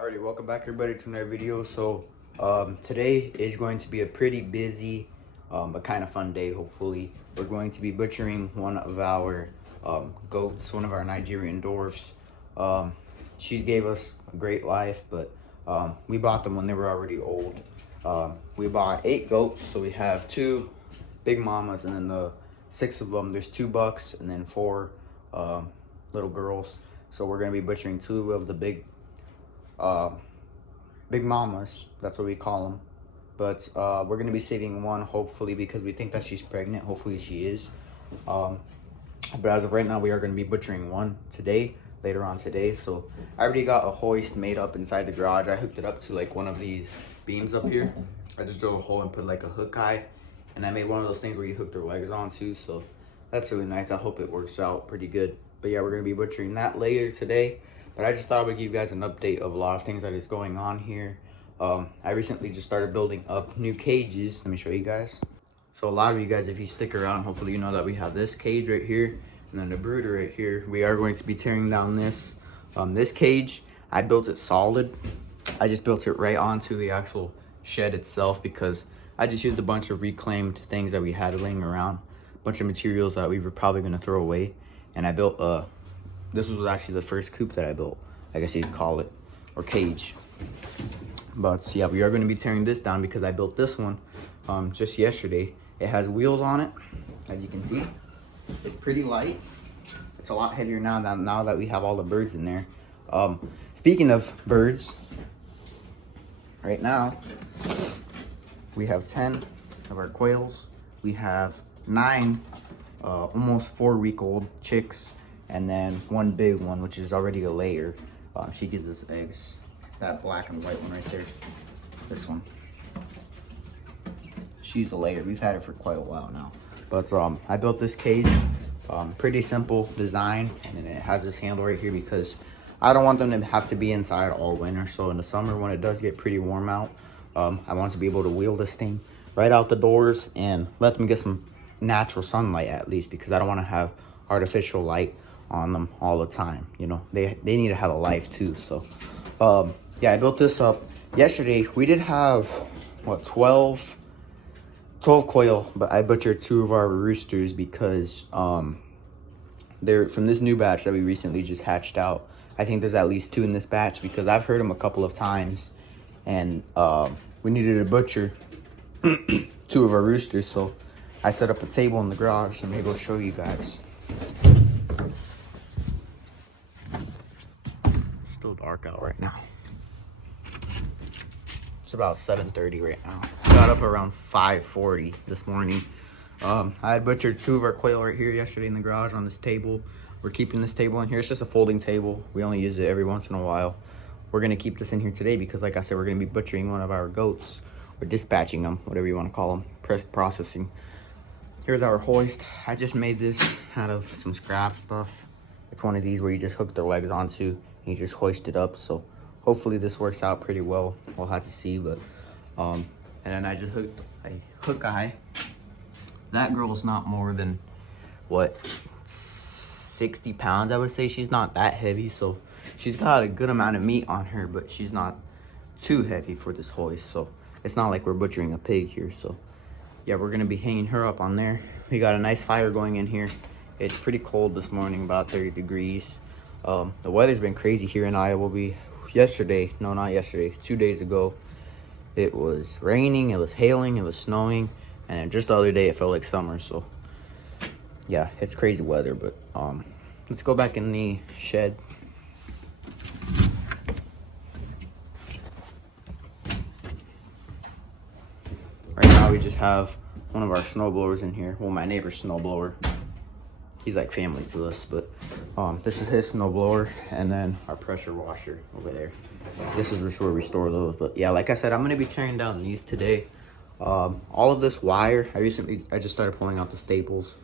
Alrighty, welcome back everybody to another video. So today is going to be a pretty busy but kind of fun day. Hopefully we're going to be butchering one of our goats, one of our Nigerian dwarfs. She gave us a great life, but we bought them when they were already old. We bought 8 goats, so we have 2 big mamas, and then the 6 of them, there's 2 bucks and then 4 little girls. So we're going to be butchering 2 of the big mamas, that's what we call them. But we're gonna be saving one, hopefully, because we think that she's pregnant. Hopefully she is. But as of right now, we are gonna be butchering one today, later on today. So I already got a hoist made up inside the garage. I hooked it up to like one of these beams up here. I just drilled a hole and put like a hook eye, and I made one of those things where you hook their legs on too. So that's really nice. I hope it works out pretty good. But yeah, we're gonna be butchering that later today. But I just thought I would give you guys an update of a lot of things that is going on here. I recently just started building up new cages. Let me show you guys. So a lot of you guys, if you stick around, hopefully you know that we have this cage right here and then the brooder right here. We are going to be tearing down this cage. I built it solid. I just built it right onto the actual shed itself because I just used a bunch of reclaimed things that we had laying around, a bunch of materials that we were probably going to throw away. And I built this was actually the first coop that I built, I guess you'd call it, or cage. But yeah, we are going to be tearing this down because I built this one just yesterday. It has wheels on it, as you can see. It's pretty light. It's a lot heavier now that we have all the birds in there. Speaking of birds, right now we have 10 of our quails. We have 9 almost 4-week-old chicks, and then 1 big one, which is already a layer. She gives us eggs. That black and white one right there. This one. She's a layer. We've had it for quite a while now. But I built this cage. Pretty simple design, and it has this handle right here because I don't want them to have to be inside all winter. So in the summer, when it does get pretty warm out, I want to be able to wheel this thing right out the doors and let them get some natural sunlight at least, because I don't want to have artificial light on them all the time. You know, they need to have a life too. So yeah, I built this up yesterday. We did have what, 12 quail, but I butchered 2 of our roosters because they're from this new batch that we recently just hatched out. I think there's at least 2 in this batch because I've heard them a couple of times, and we needed to butcher 2 of our roosters. So I set up a table in the garage. Let me go show you guys. It's still dark out right now. It's about 7:30 right now. Got up around 5:40 this morning. I had butchered 2 of our quail right here yesterday in the garage on this table. We're keeping this table in here. It's just a folding table. We only use it every once in a while. We're gonna keep this in here today because, like I said, we're gonna be butchering one of our goats, or dispatching them, whatever you want to call them, processing. Here's our hoist. I just made this out of some scrap stuff. It's one of these where you just hook their legs onto and you just hoist it up. So hopefully this works out pretty well. We'll have to see. But and then I just hooked a hook eye. That girl's not more than what, 60 pounds, I would say. She's not that heavy, so she's got a good amount of meat on her, but she's not too heavy for this hoist. So it's not like we're butchering a pig here. So yeah, we're gonna be hanging her up on there. We got a nice fire going in here. It's pretty cold this morning, about 30 degrees. The weather's been crazy here in Iowa. Yesterday, no, not yesterday, 2 days ago, it was raining, it was hailing, it was snowing, and just the other day it felt like summer. So yeah, it's crazy weather. But let's go back in the shed. Right now we just have one of our snow blowers in here. Well, my neighbor's snow blower. He's like family to us. But this is his snow blower, and then our pressure washer over there. This is where we store those. But yeah, like I said, I'm gonna be tearing down these today. All of this wire, I just started pulling out the staples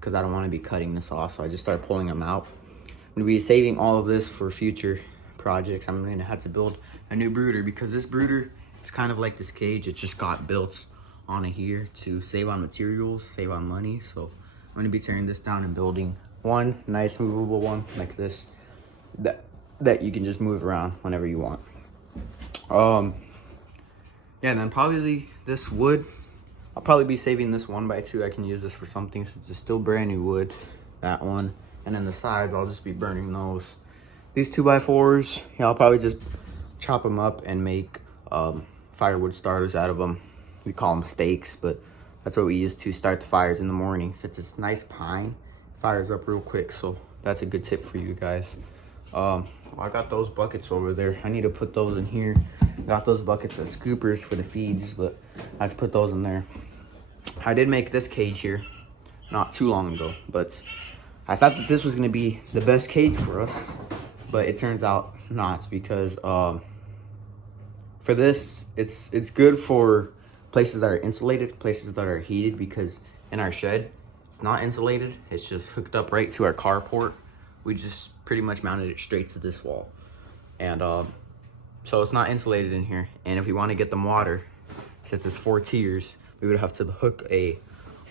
because I don't want to be cutting this off, so I just started pulling them out. I'm gonna be saving all of this for future projects. I'm gonna have to build a new brooder because this brooder is kind of like this cage. It just got built on here to save on materials, save on money. So I'm gonna be tearing this down and building one nice movable one like this that you can just move around whenever you want. Yeah, and then probably this wood, I'll probably be saving this 1x2. I can use this for something since it's still brand new wood, that one. And then the sides, I'll just be burning those. These 2x4s, yeah, I'll probably just chop them up and make firewood starters out of them. We call them stakes, but that's what we use to start the fires in the morning. Since it's nice pine, fires up real quick, so that's a good tip for you guys. I got those buckets over there. I need to put those in here. Got those buckets as scoopers for the feeds, but let's put those in there. I did make this cage here not too long ago, but I thought that this was going to be the best cage for us, but it turns out not, because for this, it's good for places that are insulated, places that are heated, because in our shed, it's not insulated. It's just hooked up right to our carport. We just pretty much mounted it straight to this wall. And so it's not insulated in here. And if we want to get them water, since it's 4 tiers, we would have to hook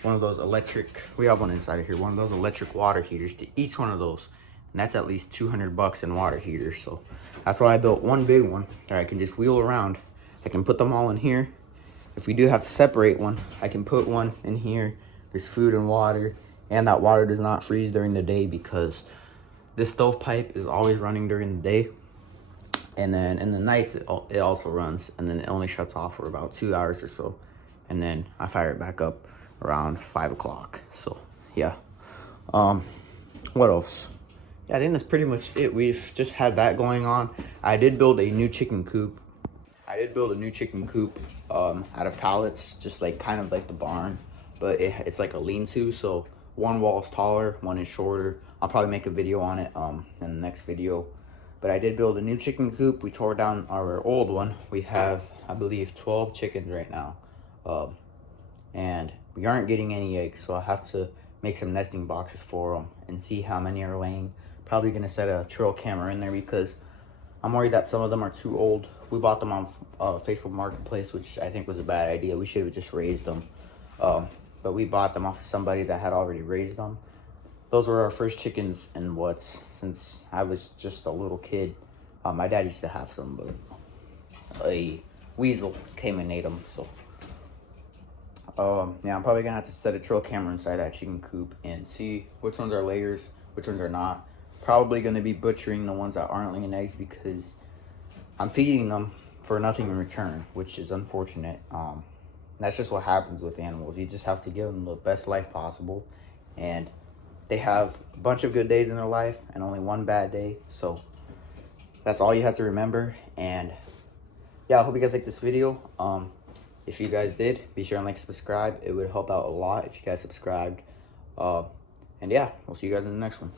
one of those electric, we have one inside of here, one of those electric water heaters to each one of those. And that's at least $200 in water heaters. So that's why I built one big one that I can just wheel around. I can put them all in here. If we do have to separate one, I can put one in here. There's food and water, and that water does not freeze during the day, because this stovepipe is always running during the day, and then in the nights it also runs, and then it only shuts off for about 2 hours or so, and then I fire it back up around 5 o'clock. So yeah, what else? Yeah, I think that's pretty much it. We've just had that going on. I did build a new chicken coop. Out of pallets, just like kind of like the barn, but it's like a lean-to, so one wall is taller, one is shorter. I'll probably make a video on it in the next video. But I did build a new chicken coop. We tore down our old one. We have, I believe, 12 chickens right now, and we aren't getting any eggs, so I have to make some nesting boxes for them and see how many are laying. Probably gonna set a trail camera in there, because I'm worried that some of them are too old. We bought them on Facebook Marketplace, which I think was a bad idea. We should have just raised them. But we bought them off of somebody that had already raised them. Those were our first chickens since I was just a little kid. My dad used to have some, but a weasel came and ate them. So yeah, I'm probably gonna have to set a trail camera inside that chicken coop and see which ones are layers, which ones are not. Probably gonna be butchering the ones that aren't laying eggs, because I'm feeding them for nothing in return, which is unfortunate. That's just what happens with animals. You just have to give them the best life possible, and they have a bunch of good days in their life and only one bad day. So that's all you have to remember. And yeah, I hope you guys liked this video. If you guys did, be sure and like, subscribe. It would help out a lot if you guys subscribed. And yeah, we'll see you guys in the next one.